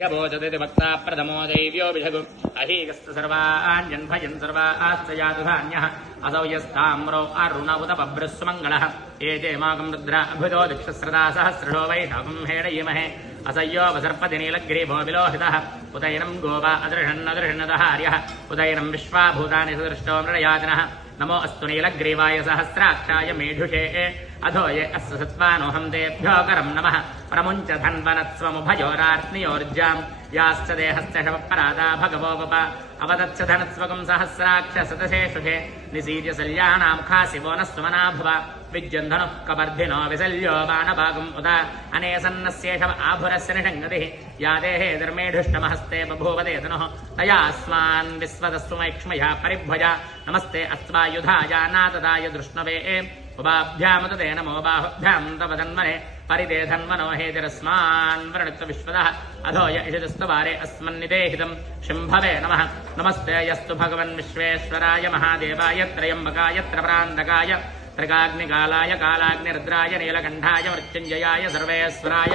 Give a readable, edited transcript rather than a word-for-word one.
यभोजते भक्ता प्रथमो दैव्यो विषगु अहीगस्त सर्वाण्यन्भयन् सर्वास्तजातुधान्यः असौ यस्ताम्रो अरुणवुत बभ्रस्वमङ्गलः एते माकं रुद्रा अभुतो दिक्षस्रदा सहस्रशो वैष्णवं हेडयेमहे असय्यो वसर्पति नीलग्रीभो विलोहितः उदयनं गोवा अदृशन्नदृशन्नदहार्यः उदयनं विश्वाभूतानि सदृष्टो मृडयातिनः नमो अस्तु नीलग्रीवाय सहस्राक्षाय मेढुषे अधो ये अस्य सत्त्वानोऽहं तेभ्यो करं नमः प्रमुञ्च धन्वनत्वमुभयोरार्त्नियोर्जाम् याश्च देहस्य शवपरादा भगवो वप अवदत्स धनत्वकं सहस्राक्ष सतशेषुषे निसीर्य सल्यानां खासिवो न स्वमना भव विद्यन्धनुः कवर्धिनो विसल्यो बाणभागम् उदा अनेसन्नस्येषव आभुरस्य निषङ्गतिः या देहे धर्मेढुष्टमहस्ते बभूवदेतनुः तया अस्मान् विश्वदस्वमैक्ष्मया परिभ्वजा नमस्ते अस्त्वायुधाय नातदाय दृष्णवे उभाभ्यामुदते नमो बाहुभ्यां तव धन्वने परिते धन्वनो हेतिरस्मान् वृणत्व विश्वदः अधो य इषितस्तवारे अस्मन्निदेहितं शिम्भवे नमः नमस्ते यस्तु भगवन् विश्वेश्वराय महादेवाय त्रयम्बकाय त्रप्रान्तकाय त्रिकाग्निकालाय कालाग्निरुद्राय नीलकण्ठाय मृत्युञ्जयाय सर्वेश्वराय